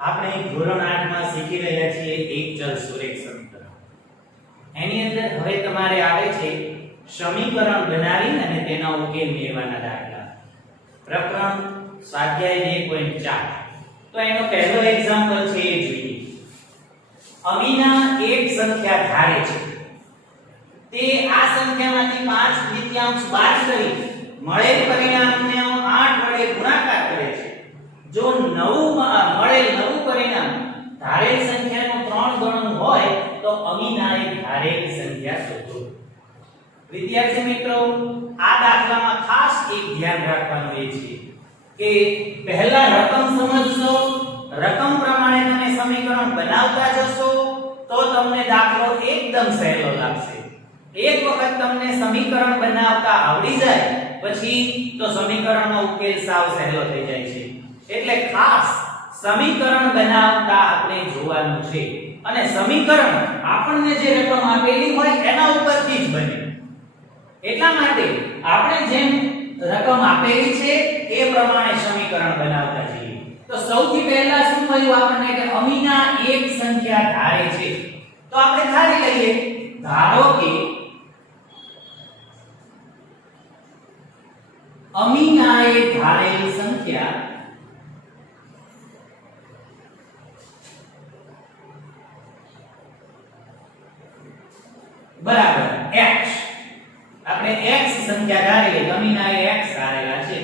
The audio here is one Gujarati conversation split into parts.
આપણે ધોરણ 8 માં શીખી રહ્યા છીએ એક ચલ સુરેખ સમીકરણ. એની અંદર હવે તમારે આવે છે સમીકરણ બનાવી અને તેના ઉકેલ મેળવવાના દાખલા. પ્રકરણ સ્વાધ્યાય 2.4. તો એનો પહેલો એક્ઝામ્પલ છે એ જોઈએ. અમીના એક સંખ્યા ધારે છે, તે આ સંખ્યામાંથી 5/3 બાદ કરી મળેલ પરિણામને 8 વડે ગુણાકાર કરે છે. જો મળેલ નવું પરિણામ ધારેલ સંખ્યાનું 3 ગણું હોય તો અમીનાએ ધારેલી સંખ્યા શોધો. વિદ્યાર્થી મિત્રો, આ દાખલામાં ખાસ એક ધ્યાન રાખવાનું એ છે કે પહેલા રકમ સમજશો, રકમ પ્રમાણે તમે સમીકરણ બનાવતા જશો તો તમને દાખલો એકદમ સહેલો લાગશે. એક વખત તમને સમીકરણ બનાવતા આવડી જાય પછી તો સમીકરણનો ઉકેલ સાવ સહેલો થઈ જાય છે. એટલે ખાસ સમીકરણ બનાવતા આપણે જોવાનું છે અને સમીકરણ આપણને જે રકમ આપેલી હોય એના ઉપરથી જ બને. એટલા માટે આપણે જેમ રકમ આપેલી છે એ પ્રમાણે સમીકરણ બનાવતા જઈએ. તો સૌથી પહેલા શું મળ્યું આપણને કે અમીના એક સંખ્યા ધારે છે. તો આપણે ધારી લઈએ. ધારો કે અમીનાએ ધારેલી સંખ્યા બરાબર x. આપણે x સંખ્યા ધારી લઈએ. અમીનાએ x ધારેલા છે.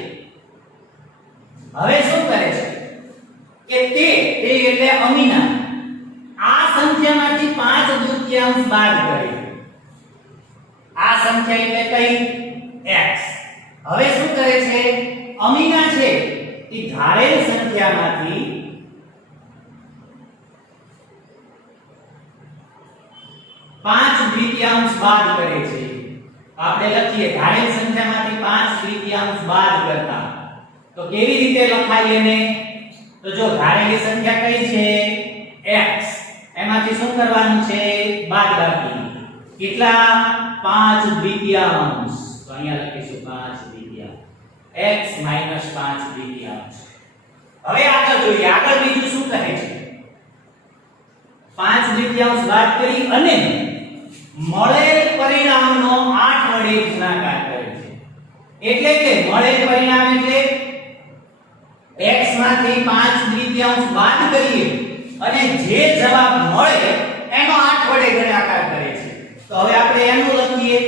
હવે શું કરે છે કે તે એટલે અમીના આ સંખ્યામાંથી 5/3 બાદ કરે. આ સંખ્યા એટલે કઈ? x. હવે શું કરે છે? અમીના છે એ ધારેલ સંખ્યામાંથી 5/3 બાદ કરે છે. આપણે લખીએ ધારેલ સંખ્યામાંથી 5/3 બાદ કરતા. તો કેવી રીતે લખાય એને? તો જો ધારેલી સંખ્યા કઈ છે? x. એમાંથી શું કરવાનું છે? બાદબાકી. કેટલા? 5/3. તો અહીંયા લખીશું 5/3. x - 5/3. હવે આગળ જોઈએ. આગળ બીજું શું કહે છે? 5/3 બાદ કરી અને મળેલ પરિણામનો 8 વડે ગુણાકાર કરે છે. એટલે કે મળેલ પરિણામ એટલે x માંથી 5/3 બાદ કરીએ અને જે જવાબ મળે એનો 8 વડે ગુણાકાર કરે છે. તો હવે આપણે એનું લખીએ.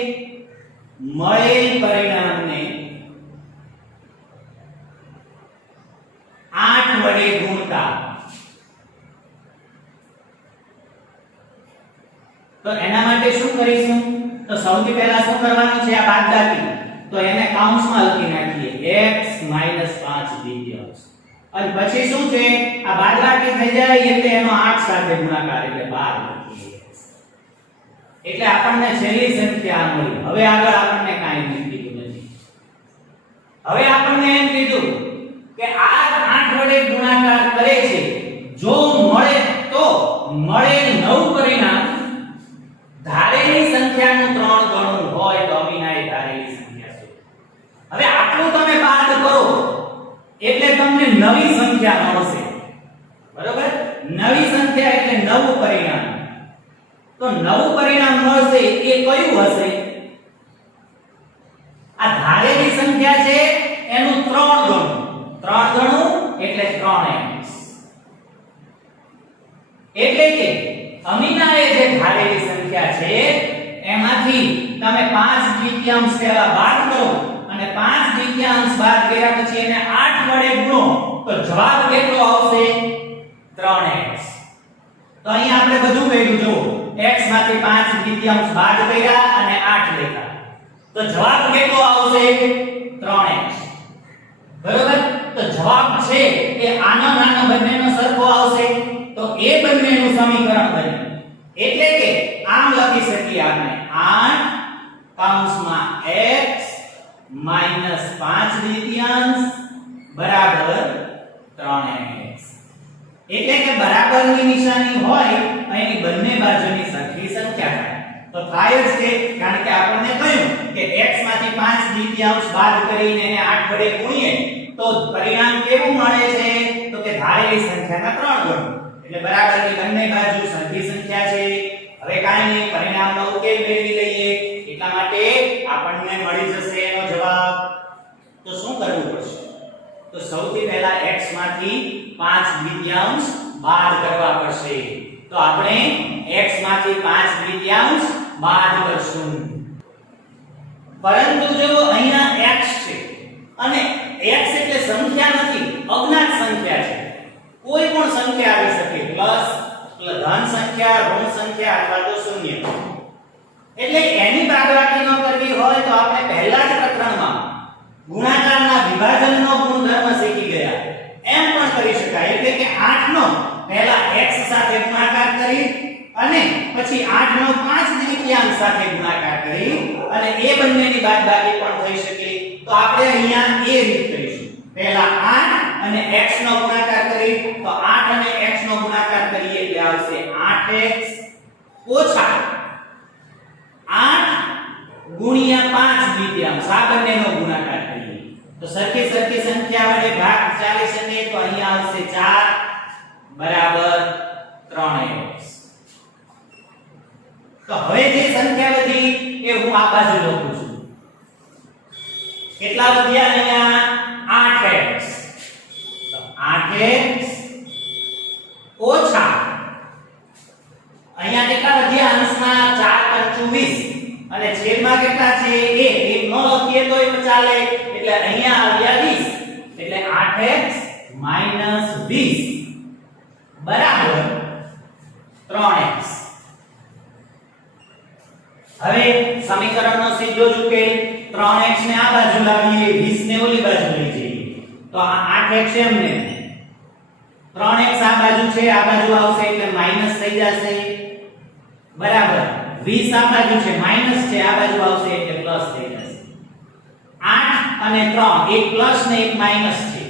મળેલ પરિણામને 8 વડે ગુણતા. તો એના માટે શું કરીશું? તો સૌથી પહેલા શું કરવાનું છે? આ બાદબાકી. તો એને કૌંસમાં લખી નાખીએ x - 5/3. અને પછી શું છે? આ બાદબાકી થઈ જાય એટલે એનો 8 સાથે ગુણાકાર એટલે 12 લખીએ. એટલે આપણને છેલ્લી સંખ્યા મળી. હવે આગળ આપણને કાંઈ કીધું નથી. હવે આપણને એમ કીધું કે આ 8 વડે ગુણાકાર કરે છે. જો મળે તો મળેલ નવું પરિણામ ધારેલી સંખ્યાનું 3 ગણું હોય તો અમીનાએ ધારેલી સંખ્યા શું? હવે આટલું તમે બાદ કરો એટલે તમને નવી સંખ્યા મળશે. બરોબર? નવી સંખ્યા એટલે નવું પરિણામ. તો નવું પરિણામ મળશે એ કયું હશે? આ ધારેલી સંખ્યા છે એનું 3 ગણું. 3 ગણું એટલે 3x. એટલે કે અમીનાએ જે ધારેલી સંખ્યા છે એમાંથી તમે 5/3 પહેલા બાદ કરો અને 5/3 બાદ કર્યા પછી એને 8 વડે ગુણો તો જવાબ કેટલો આવશે? 3x. તો અહીં આપણે બધું કર્યું. જો x માંથી 5/3 બાદ કર્યા અને 8 લેતા તો જવાબ કેટલો આવશે? 3x. બરોબર? તો જવાબ છે એ આનો નાનો બંનેનો સરખો આવશે. તો એ બંનેનું સમીકરણ બને. એટલે કે આમ લખી શકીએ આપણે 8 કૌંસમાં x - 5/3 બરાબર 3x. એટલે કે બરાબરની નિશાની હોય અહીંની બંને બાજુની સરખી સંખ્યા થાય. તો થાય જ છે કારણ કે આપણને કહ્યું કે x માંથી 5/3 બાદ કરીને એને 8 વડે ગુણીએ તો પરિણામ કેવું મળે છે? તો કે કે ધારેલી સંખ્યાના 3 ગણું. એટલે બરાબરની બંને બાજુ સરખી સંખ્યા છે. હવે કાંઈ નહીં, પરિણામનો ઉકેલ મેળવી લઈએ. એટલા માટે આપણને મળી જશે એનો જવાબ. તો શું કરવું પડશે? તો સૌથી પહેલા x માંથી 5/2 બાદ કરવા પડશે. તો આપણે x માંથી 5/2 બાદ કરશું. પરંતુ જો અહીંયા x છે અને x એટલે સંખ્યા નથી, અજ્ઞાત સંખ્યા છે. કોઈ પણ સંખ્યા આવી શકે, પ્લસ ધન સંખ્યા, ઋણ સંખ્યા અથવા તો શૂન્ય. એટલે એની બાદબાકી ન કરવી હોય તો આપણે પહેલા જ પ્રકરણમાં ગુણાકારના વિભાજનનો ગુણધર્મ શીખી ગયા. એમ પણ કરી શકાય. એટલે કે 8 નો પહેલા x સાથે ગુણાકાર કરી અને પછી 8 નો 5/2 સાથે ગુણાકાર કરી અને એ બંનેની બાદબાકી પણ થઈ શકે. તો આપણે અહીંયા એ રીત કરીશું. પહેલા 8 અને x નો ગુણાકાર કરી, તો 8 અને x નો ગુણાકાર કરીએ એટલે આવશે 8x ઓછા 8 ગુણ્યા 5/2. આ બંનેનો ગુણાકાર કરીએ તો સરખી સંખ્યા વડે ભાગ ચાલી શકે. તો અહીંયા આવશે 4 બરાબર 3x. તો હવે જે સંખ્યા વધી એ હું આ બાજુ લખું છું. કેટલા વધ્યા અહીંયા? 8x. તો 8x ઓછા અહીંયા કેટલા વધ્યા? અંશમાં 4 × 20 અને છેદમાં કેટલા છે? 1. એક ન લખીએ તો એ ચાલે. એટલે અહીંયા આવ્યા 20. એટલે 8x - 20 બરાબર 3x. હવે સમીકરણનો સીધો જ ઉકેલ. 3x ને આ બાજુ લાવીએ, 20 ને ઓલી બાજુ લઈ જઈએ. તો આ 8x એમને 3x આ બાજુ છે, આ બાજુ આવશે એટલે માઈનસ થઈ જશે બરાબર. 20 આ બાજુ છે, માઈનસ છે, આ બાજુ આવશે એટલે પ્લસ થઈ જશે. 8 અને 3 એક પ્લસ ને એક માઈનસ છે.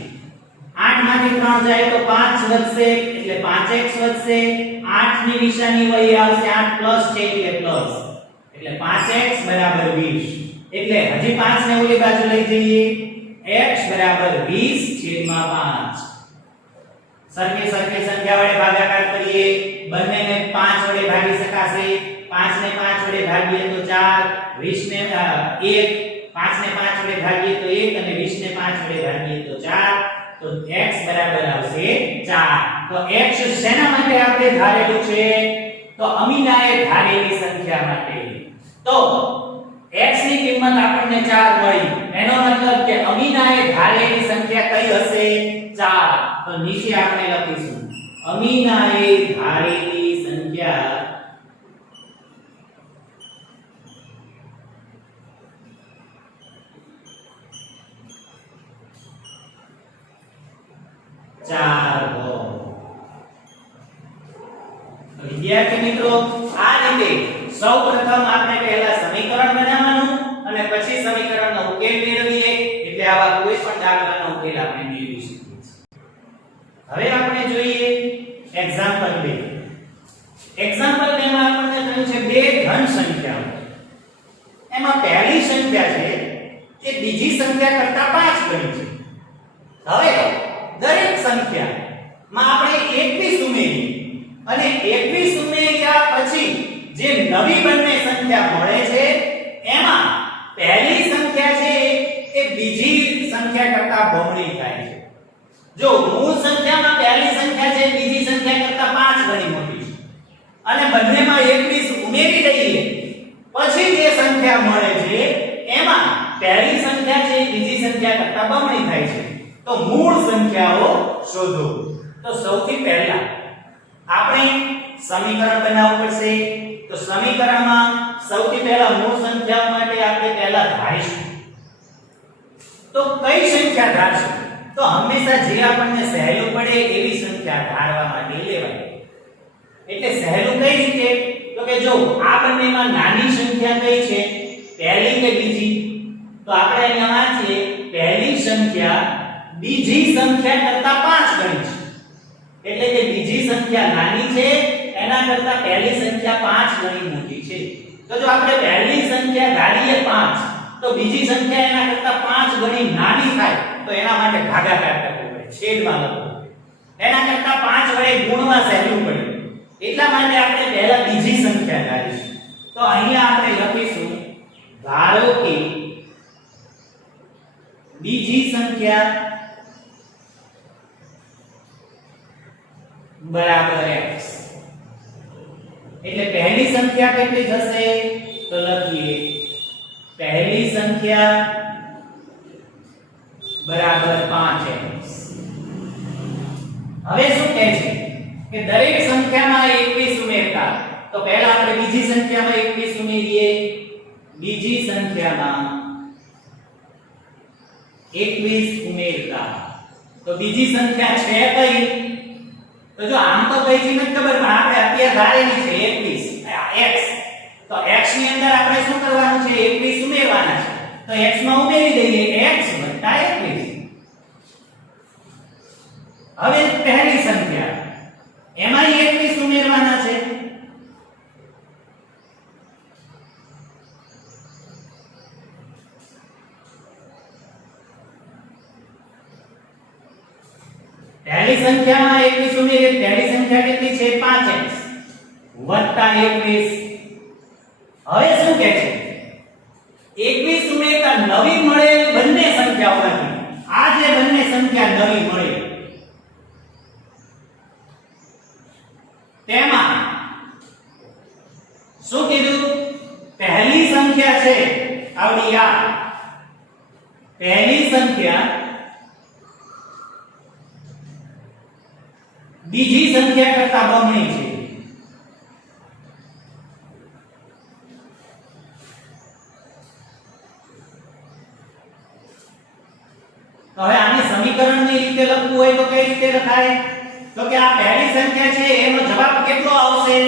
8 માંથી 3 જાય તો 5 વધશે એટલે 5x વધશે. 8 ની નિશાની વળી આવશે, 8 પ્લસ છે એટલે પ્લસ. એટલે 5x બરાબર 20. એટલે હજી 5 ને ઓલી બાજુ લઈ જઈએ. x બરાબર 20/5. સરખી સંખ્યા વડે ભાગાકાર કરીએ. બંનેને 5 વડે ભાગી શકાશે. 5 ને 5 વડે ભાગીએ તો 4, 20 ને 1, 5 ને 5 વડે ભાગીએ તો 1 અને 20 ને 5 વડે ભાગીએ તો 4. તો x બરાબર આવશે 4. તો x શેના માટે આપણે ધારેલું છે? તો અમીનાએ ધારેલી સંખ્યા માટે. તો x ની કિંમત આપણને 4 મળી. એનો મતલબ કે અમીનાએ ધારેલી સંખ્યા કઈ હશે? 4. તો નીચે આપણે લખીશું અમીનાએ ધારેલી સંખ્યા 4 હોય. વિદ્યાર્થી મિત્રો, આ રીતે સૌપ્રથમ આપણે પહેલા સમીકરણ બનાવવાનું અને પછી સમીકરણનો ઉકેલ મેળવીએ એટલે આવા કોઈ પણ દાખલાનો ઉકેલ આપણે મેળવી શકીએ છીએ. હવે આપણે જોઈએ એક્ઝામ્પલ 2. એક્ઝામ્પલ 2 માં આપણને કહ્યું છે બે ધન સંખ્યાઓ. એમાં પહેલી સંખ્યા છે તે બીજી સંખ્યા કરતા 5 ગણી છે. હવે દરેક સંખ્યામાં આપણે 21 ઉમેરીએ અને 21 ઉમેર્યા પછી જે નવી બંને સંખ્યા મળે છે એમાં પહેલી સંખ્યા છે એ બીજી સંખ્યા કરતા બમણી થાય છે. જો મૂળ સંખ્યામાં પહેલી સંખ્યા છે બીજી સંખ્યા કરતા 5 ગણી મોટી છે અને બંનેમાં 21 ઉમેરી દઈએ પછી જે સંખ્યા મળે છે એમાં પહેલી સંખ્યા છે બીજી સંખ્યા કરતા બમણી થાય છે. તો મૂળ સંખ્યાઓ શોધો. તો સૌથી પહેલા આપણે સમીકરણ બનાવવું પડશે. તો સમીકરણમાં સૌથી પહેલા મૂળ સંખ્યાઓ માટે આપણે પહેલા ધારીશું. તો કઈ સંખ્યા ધારશું? તો હંમેશા જે આપણને સહેલું પડે એવી સંખ્યા ધારવા માટે લેવાય. એટલે સહેલું કઈ રીતે? તો કે જો આ બંનેમાં નાની સંખ્યા કઈ છે, પહેલી કે બીજી? તો આપણે અહીંયા વાંચીએ પહેલી સંખ્યા બીજી સંખ્યા કરતા 5 ગણી છે. એટલે કે બીજી સંખ્યા નાની છે એના કરતા પહેલી સંખ્યા 5 ગણી મોટી છે. તો જો આપણે પહેલી સંખ્યા ધારીએ 5 તો બીજી સંખ્યા એના કરતા 5 ગણી નાની થાય તો એના માટે ભાગાકાર કરવો પડે, છેદમાં લખવું. એના કરતા 5 વડે ગુણવા સહેલું પડે, એટલા માટે આપણે પહેલા બીજી સંખ્યા ધારીશું. તો અહીંયા આપણે લખીશું ધારો કે બીજી સંખ્યા બરાબર x. એટલે પહેલી સંખ્યા કેટલી થશે? તો લખીએ પહેલી સંખ્યા બરાબર 5x. હવે શું કહે છે કે દરેક સંખ્યામાં 21 ઉમેરતા. તો પહેલા આપણે બીજી સંખ્યામાં 21 ઉમેરીએ. બીજી સંખ્યામાં 21 ઉમેરતા તો બીજી સંખ્યા છે કઈ? તો જો આમ તો કઈ છે નથી ખબર, પણ આપણે અત્યારે ધારેલી છે 21 x. તો x ની અંદર આપણે શું કરવાનું છે? 21 ઉમેરવાના છે. તો x માં ઉમેરી દઈએ x + 21. હવે પહેલી સંખ્યા એમાં 21 ઉમેરવાના છે. પહેલી સંખ્યામાં 21 ઉમેરીએ. પહેલી સંખ્યા કેટલી છે? 5x + 21. હવે શું કહે છે? 21 ઉમેરતા નવી મળેલ બંને સંખ્યાઓમાંથી આ જે બંને સંખ્યા નવી મળે તેમાં શું કીધું? પહેલી સંખ્યા છે આવડી આ પહેલી સંખ્યા બીજી સંખ્યા કરતા બમણી છે. તો હવે આને સમીકરણની રીતે લખવું હોય તો કઈ રીતે લખાય? તો કે આ પહેલી સંખ્યા છે એનો જવાબ કેટલો આવશે?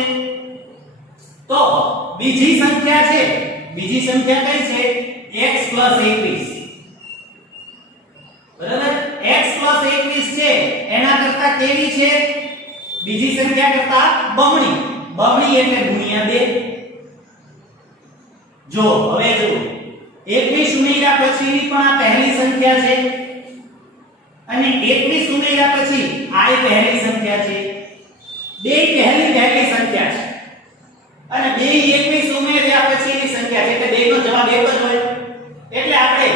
તો બીજી સંખ્યા છે, બીજી સંખ્યા કઈ છે? x + 21. બરાબર? x + 21 છે એના કરતા કેવી છે? બીજી સંખ્યા કરતા બમણી. બમણી એટલે ગુણ્યા 2. જો હવે જો 21 ઉમેર્યા પછી પણ આ પહેલી સંખ્યા છે અને 21 ઉમેર્યા પછી આ પહેલી સંખ્યા છે. બે પહેલી સંખ્યા છે અને બે 21 ઉમેર્યા પછીની સંખ્યા છે, એટલે બેનો જવાબ એક જ હોય. એટલે આપણે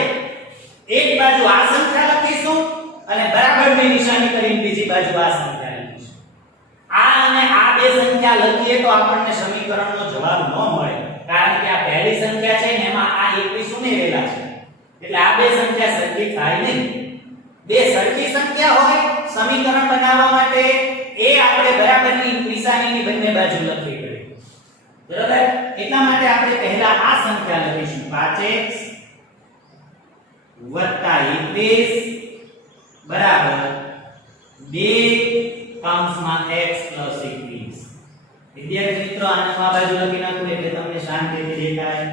એક બાજુ આ સંખ્યા લખીશું અને બરાબરની નિશાની કરીને બીજી બાજુ આ સંખ્યા લખીશું. આ અને આ બે સંખ્યા લખીએ તો આપણને સમીકરણનો જવાબ ન મળે, કારણ કે આ પહેલી સંખ્યા છે ને એમાં આ 21 ઉમેરેલા છે. એટલે આ બે સંખ્યા સરખી થાય નહીં. બે સરખી સંખ્યા હોય સમીકરણ બનાવવા માટે એ આપણે બરાબરની નિશાનીની બંને બાજુ લખવી પડે. બરાબર? એટલા માટે આપણે પહેલા આ સંખ્યા લખીશું 5x + 21 બરાબર 2 કૌંસમાં x + 21. વિદ્યાર્થી મિત્રો આને આ બાજુ લખી નાખો એટલે તમને શાંતિથી દેખાય.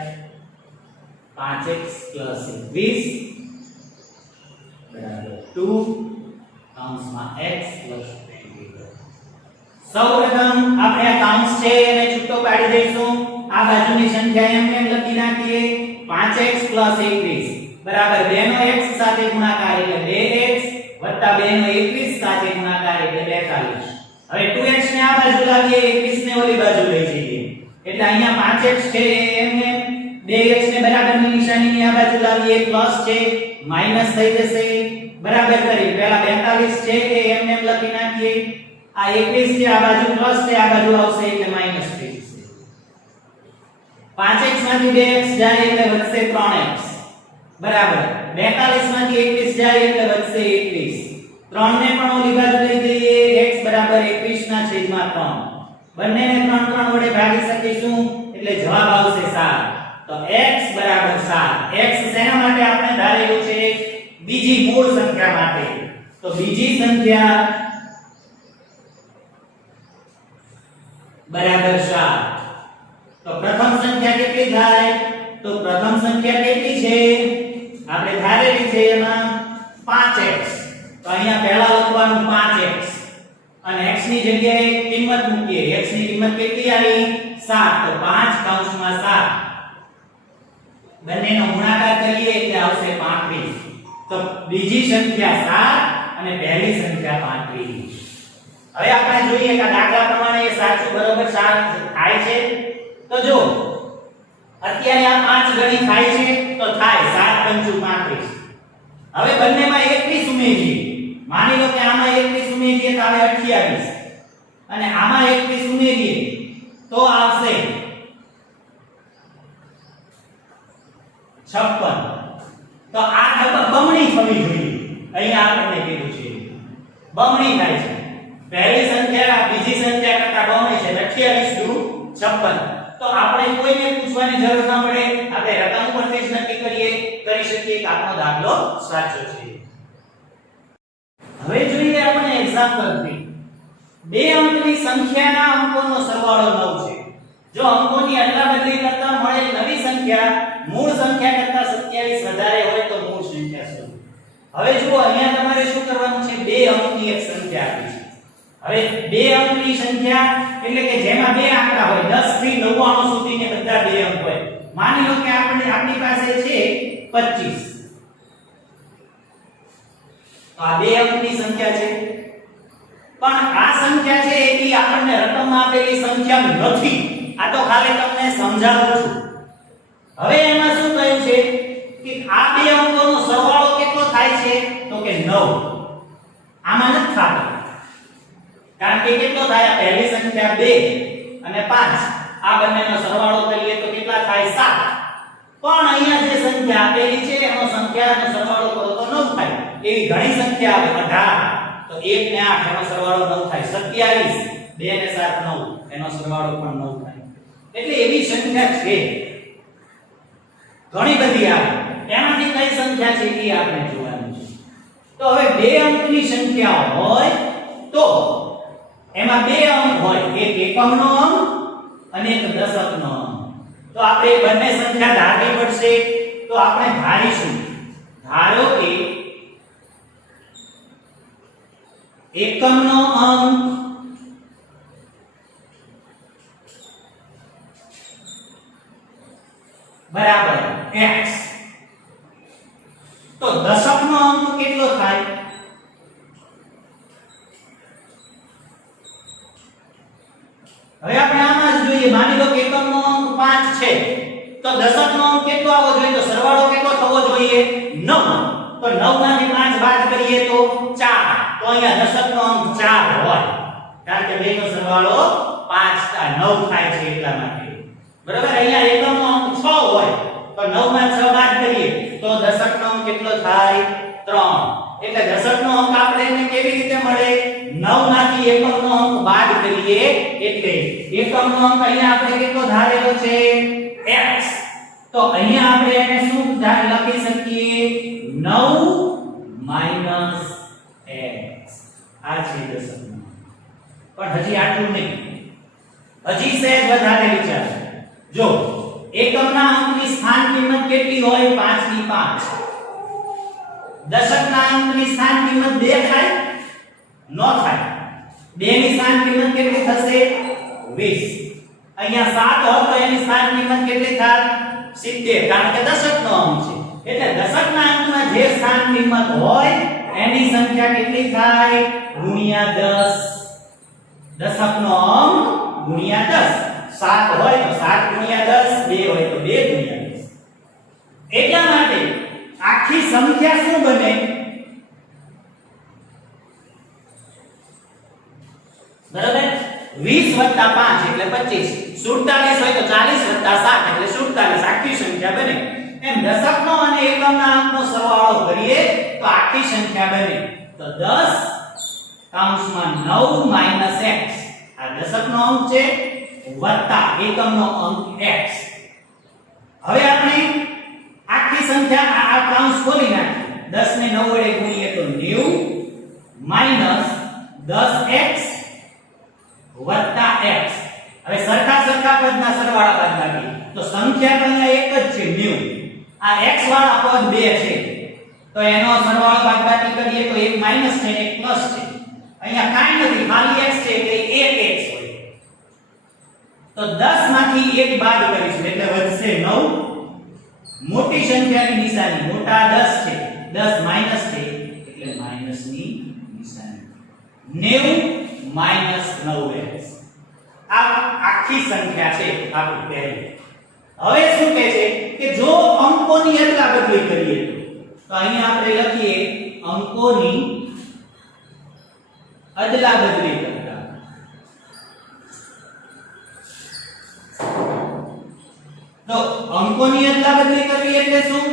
5x + 21 બરાબર 2 કૌંસમાં x + 21. સૌપ્રથમ આપણે આ કૌંસ છે એને છૂટો પાડી દઈશું. આ બાજુની સંખ્યા એમ લખી નાખીએ 5x + 21 બરાબર 2 નો x સાથે ગુણાકાર એટલે 2x + 2 નો 21 સાથે ગુણાકાર એટલે 42. હવે 2x ને આ બાજુ લાવીએ, 21 ને ઓલી બાજુ લઈ જઈએ એટલે અહીંયા 5x છે એમ 2x ને બરાબરની નિશાનીની આ બાજુ લાવીએ, પ્લસ છે માઈનસ થઈ જશે. બરાબર કરી પહેલા 42 છે કે એમ લખી નાખીએ. આ 21 છે આ બાજુ પ્લસ છે આ બાજુ આવશે એટલે માઈનસ થઈ જશે. 5x માંથી 2x જાય એટલે વધશે 3x બરાબર 42 માંથી 21 જાય એટલે વધશે 21. 3 ને પણ ઓલી બાજુ લઈ જઈએ, x બરાબર 21 ના છેદમાં 3. બંનેને 3 3 વડે ભાગી શકીશું એટલે જવાબ આવશે 7. તો x બરાબર 7. x શેના માટે આપણે ધારેલું છે? બીજી મૂળ સંખ્યા માટે. તો બીજી સંખ્યા બરાબર 7. તો પ્રથમ સંખ્યા કેટલી થાય? તો પ્રથમ સંખ્યા કેટલી છે? આપણે ધારેલી છે એમાં 5x. તો અહીંયા પહેલા લખવાનું 5x અને x ની જગ્યાએ કિંમત મૂકીએ. x ની કિંમત કેટલી આવી? 7. તો 5 કૌંસમાં 7 બંનેનો ગુણાકાર કરીએ એટલે આવશે 35. તો બીજી સંખ્યા 7 અને પહેલી સંખ્યા 35. હવે આપણે જોઈએ કે આ દાખલા પ્રમાણે એ સાચું બરોબર થાય છે. તો જો અત્યારે આ 5 ગણી થાય છે તો થાય 7 પંચું 35. હવે બંનેમાં 21 ઉમેરીએ. માની લો કે આમાં 21 ઉમેરીએ તો આવે 28 અને આમાં 21 ઉમેરીએ તો આવશે 56. તો આ બમણી થવી જોઈએ. અહીંયા આપણને કીધું છે બમણી થાય છે. પહેલી સંખ્યા બીજી સંખ્યા કરતા બમણી છે. 28 દુ 56. તો આપણે કોઈને પૂછવાની જરૂર ન પડે. આપણે રકમ પરથી જ નક્કી કરી શકીએ કે આપણો દાખલો સાચો છે. હવે જોઈએ આપણે એક્ઝામ્પલ 3. બે અંકની સંખ્યાના અંકોનો સરવાળો 9 છે. જો અંકોની અદલાબદલી કરતા મળેલ નવી સંખ્યા મૂળ સંખ્યા કરતા 27 વધારે હોય તો મૂળ સંખ્યા શોધો. હવે જુઓ અહીંયા તમારે શું કરવાનું છે? બે અંકની એક સંખ્યા આપી છે. હવે બે અંકની સંખ્યા એટલે કે જેમાં બે આંકડા હોય 10 થી 99 સુધીને બધા બે અંક હોય. માની લો કે આપણી પાસે છે 25. તો આ બે અંકની સંખ્યા છે. પણ આ સંખ્યા છે એ આપણને રકમમાં આપેલી સંખ્યા નથી. આ તો ખાલી તમને સમજાવું છું. હવે એમાં શું કહ્યું છે કે આ બે અંકોનો સરવાળો કેટલો થાય છે? તો કે 9. આમાં નથી થતો. કારણ કે કેટલો થાય? પહેલી સંખ્યા 2 અને 5. આ બંનેનો સરવાળો કરીએ તો કેટલા થાય? 7. પણ અહીંયા જે સંખ્યા આપેલી છે એનો સંખ્યાનો સરવાળો કરો તો 9 થાય. એવી ઘણી સંખ્યા આવે 18. તો 1 ને 8 એનો સરવાળો 9 થાય. 27 2 ને 7 9 એનો સરવાળો પણ 9 થાય. એટલે એવી સંખ્યા છે ઘણી બધી આવે. એમાંથી કઈ સંખ્યા છે એ આપણે જોવાનું છે. તો હવે બે અંકની સંખ્યા હોય તો એમાં બે અંક હોય, એક એકમનો અંક અને એક દશકનો અંક. તો આપણે બંને સંખ્યા ધારવી પડશે. તો આપણે ધારીશું. ધારો કે એકમનો અંક બરાબર x. તો દશકનો અંક કેટલો થાય? હવે આપણે આમાં જ જોઈએ. માની લો કે એકમનો અંક 5 છે તો દશકનો અંક કેટલો આવવો જોઈએ? તો સરવાળો કેટલો થવો જોઈએ? 9. તો 9 માંથી 5 બાદ કરીએ તો 4. તો અહીંયા દશકનો અંક 4 હોય. કારણ કે બેનો સરવાળો 5 9 થાય છે એટલા માટે. બરાબર. અહીંયા એકમનો અંક 6 હોય તો 9 માં 6 બાદ કરીએ તો દશકનો અંક કેટલો થાય? 3. એટલે દશકનો અંક આપણને કેવી રીતે મળે? 9 માંથી એકમનો અંક બાદ કરીએ એટલે એકમનો અંક અહીંયા આપણે કેટલો ધારેલો છે? x. તો અહીંયા આપણે એને શું લખી શકીએ? 9 x. આ છે દશકનો. પણ હજી આટલું નહીં. હજી સહેજ વધારે વિચારો. જો એકમના અંકની સ્થાન કિંમત કેટલી હોય? 5 ની 5. દશકના અંકની સ્થાન કિંમત 2 થાય? ન થાય. 2 ની સ્થાન કિંમત કેટલી થશે? 20. અહીંયા 7 હોત તો એની સ્થાન કિંમત કેટલી થાય? 70. કારણ કે દશકનો અંક છે. એટલે દશકના અંકમાં જે સ્થાન કિંમત હોય એની સંખ્યા કેટલી થાય? ગુણ્યા 10. દશકનો અંક ગુણ્યા 10. 7 હોય તો 7 ગુણ્યા 10, 2 હોય તો 2 ગુણ્યા 10. એટલા માટે આખી સંખ્યા શું બને? બરાબર. 20 + 5 એટલે 25. 47 હોય તો 40 + 7 એટલે 47 આખી સંખ્યા બને. એમ દશકનો અને એકમના અંકનો સરવાળો કરીએ તો આખી સંખ્યા બને. તો 10 - x. આ દશકનો અંક છે વત્તા એકમનો અંક x. હવે આપણે આખી સંખ્યા આ કૌંસ ખોલી નાખીએ. 10 ને 9 વડે ગુણીએ તો 90 - 10x વત્તા x. હવે સરખા પદના સરવાળા બાદબાકી. તો સંખ્યા તો અહીંયા એક જ છે 90. આ x વાળા પદ 2 છે તો એનો સરવાળો બાદબાકી કરીએ તો એક માઈનસ છે એક પ્લસ છે. અહીંયા કાંઈ નથી, ખાલી x છે એટલે 1x હોય. તો 10 માંથી 1 બાદ કરીશું એટલે વધશે 9. મોટી સંખ્યાની નિશાની મોટા 10 છે, 10 માઈનસ છે એટલે માઈનસની નિશાની. 90 -9x આ આખી સંખ્યા છે આપણી પહેલી. હવે શું કહે છે કે જો અંકોની અદલાબદલી કરીએ તો અહીં આપણે લખીએ અંકોની અદલાબદલી કરતા તો અંકોની અદલાબદલી કરવી એટલે શું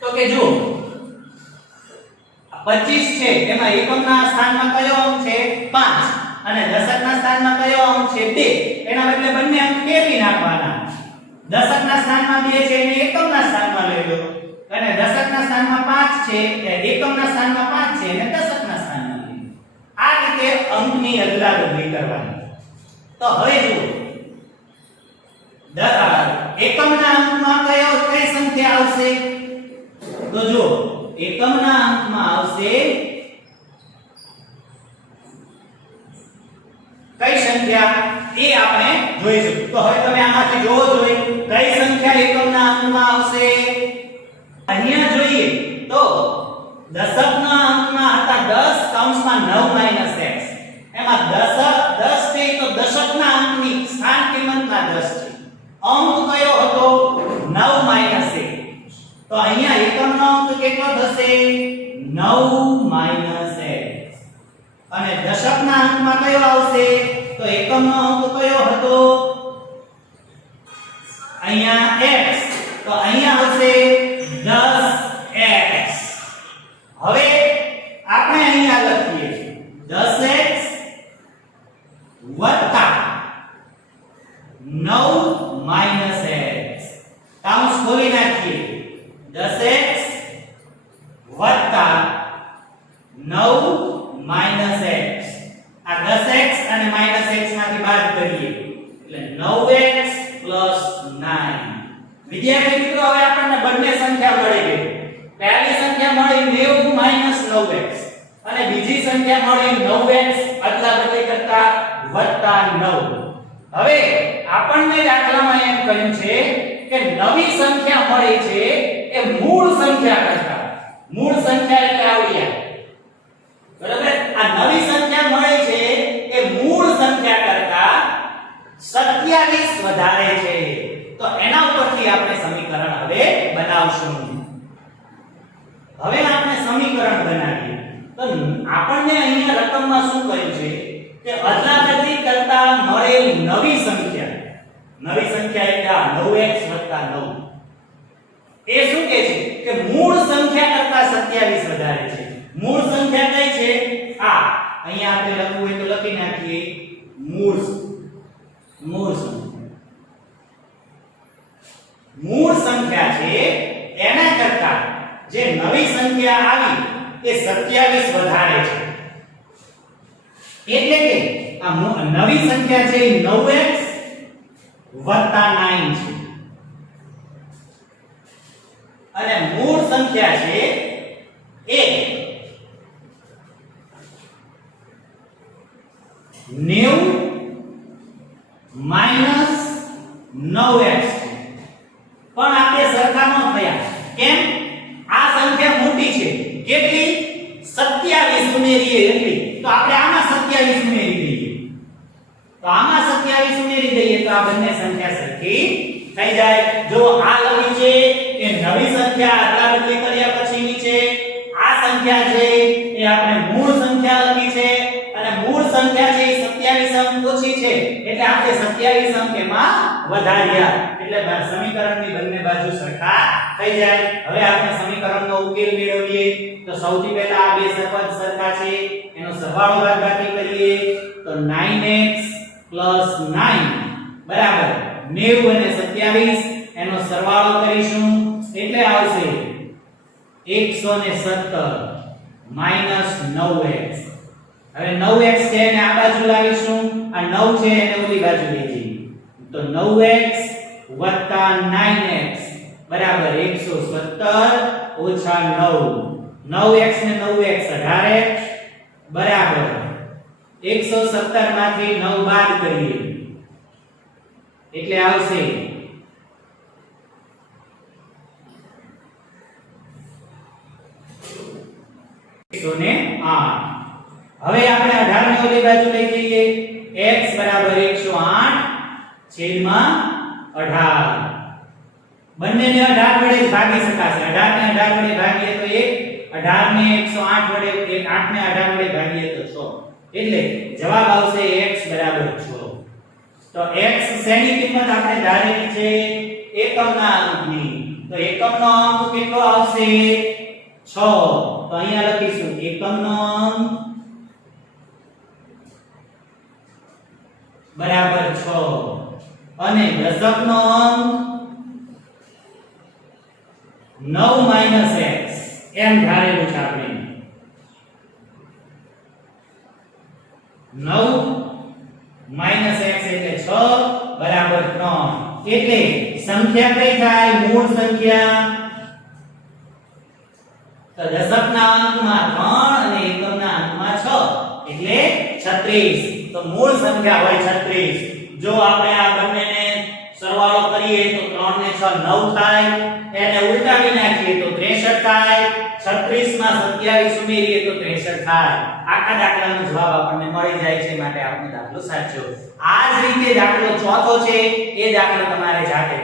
તો કે જો 25 છે એમાં એકમના સ્થાનમાં કયો અંક છે 5 અને દશકના સ્થાનમાં કયો અંક છે 2 એના બદલે બંને અંક ફેરવી નાખવાના. દશકના સ્થાનમાં 2 છે એને એકમના સ્થાનમાં લઈ લો અને દશકના સ્થાનમાં 5 છે એકમના સ્થાનમાં 5 છે એને દશકના સ્થાનમાં લઈ લો. આ રીતે અંકની અદલાબદલી કરવાની. તો હવે જુઓ એકમના અંકમાં કઈ સંખ્યા આવશે તો જો એકમના અંકમાં આવશે કઈ સંખ્યા એ આપણે જોઈશું. તો હવે તમે આમાંથી જોવો જોઈએ કઈ સંખ્યા એકમના અંકમાં આવશે. અહીંયા જોઈએ તો દશકના અંકમાં હતા 10 કૌંસમાં 9 - x એમાં 10 છે તો દશકના અંકની સ્થાન કિંમતના 10 છે. અંક કયો હતો 9 - 1 તો અહીંયા એકમનો અંક કેટલો થશે 9 - x અને દશકના અંકમાં કયો આવશે તો એકમનો અંક કયો હતો અહીંયા x તો અહીંયા આવશે 10x. હવે આપણે અહીંયા લખીએ 10x વત્તા 9 - x કૌંસ ખોલી નાખીએ 10x વત્તા 9 - x આ 10x અને -x માંથી બાદ કરીએ એટલે 9x + 9. વિદ્યાર્થી મિત્રો હવે આપણને બંને સંખ્યા મળી ગઈ. પહેલી સંખ્યા મળી 90 - 9x અને બીજી સંખ્યા મળી 9x અદલાબદલી કરતા વત્તા 9. હવે આપણને દાખલામાં એમ કહ્યું છે કે નવી સંખ્યા મળી છે એ મૂળ સંખ્યા કરતા મૂળ સંખ્યા એટલે આવડિયા બરાબર. આ નવી સંખ્યા મળી છે એ મૂળ સંખ્યા કરતા 27 વધારે છે. તો એના ઉપરથી આપણે સમીકરણ હવે બનાવશું. હવે આપણે સમીકરણ બનાવીએ તો આપણને અહીંયા રકમમાં શું કહ્યું છે કે અદલાબદલી કરતા મળેલ નવી સંખ્યા એટલે આ 9x + 9 એ શું કહે છે કે મૂળ સંખ્યા કરતા 27 વધારે છે. મૂળ સંખ્યા કઈ છે આ અહીંયા આપણે લખવું હોય તો લખી નાખીએ મૂળ સંખ્યા છે એના કરતા જે નવી સંખ્યા આવી એ 27 વધારે છે. એટલે કે આ નવી સંખ્યા છે એ 9x + 9 છે અને મૂળ સંખ્યા છે એ 90 - 9x પણ આપણે સરખા ન થયા. કેમ? આ સંખ્યા મોટી છે કેટલી 27 ઉમેરીએ એટલી તો આપણે આમાં 27 ઉમેરી દઈએ તો આમાં 27 ઉમેરી દઈએ તો આ બંને સંખ્યા સરખી થઈ જાય. જો આ લખી છે એ નવી સંખ્યા અદલાબદલી કર્યા પછીની છે. આ સંખ્યા છે એ આપણે મૂળ સંખ્યા લખી છે અને મૂળ સંખ્યા છે એ 27 અંક ઓછી છે એટલે આપણે 27 અંક એમાં વધાર્યા એટલે સમીકરણની બંને બાજુ સરખા થઈ જાય. હવે આપણે સમીકરણનો ઉકેલ મેળવીએ તો સૌથી પહેલા આ બે પદ સરખા છે એનો સરવાળો બાદબાકી કરીએ તો 9x + 9 બરાબર 90 અને 27 એનો સરવાળો કરીશું એટલે આવશે 117 - 9x. હવે 9x છે એને આ બાજુ લાવીશું આ 9 છે એને ઓલી બાજુ લઈ જઈએ તો 9x + 9x બરાબર 117 - 9 9x ને 9x 18x બરાબર 117 માંથી 9 બાદ કરીએ એટલે આવશે 108. હવે આપણે 18 ને 18 વડે ભાગીએ તો 1, 18 ને 108 વડે 8 ને 18 વડે ભાગીએ તો 6, એટલે જવાબ આવશે x બરાબર 6. તો x શેની કિંમત આપણે ધારેલી છે? એકમના અંકની. તો એકમનો અંક કેટલો આવશે? 6. તો અહીંયા લખીશું એકમનો અંક બરાબર 6 અને દશકનો અંક 9 - x એમ ધારેલું છે આપણે. 9 - x એટલે 6 બરાબર 3. એટલે સંખ્યા કઈ થાય? મૂળ સંખ્યા. તો દશકના અંકમાં 3 અને એકમના અંકમાં 6 એટલે 36. તો મૂળ સંખ્યા હોય 36. જો આપણે આ બંનેને સરવાળો કરીએ તો 3 ને 6 9 થાય, એને ઉલટાવી નાખીએ તો 63 થાય, 36 માં 27 ઉમેરીએ તો 63 થાય. આખા દાખલાનો જવાબ આપણને મળી જાય છે, માટે આપણો દાખલો સાચો. આ જ રીતે દાખલો ચોથો છે, એ દાખલો તમારે જાતે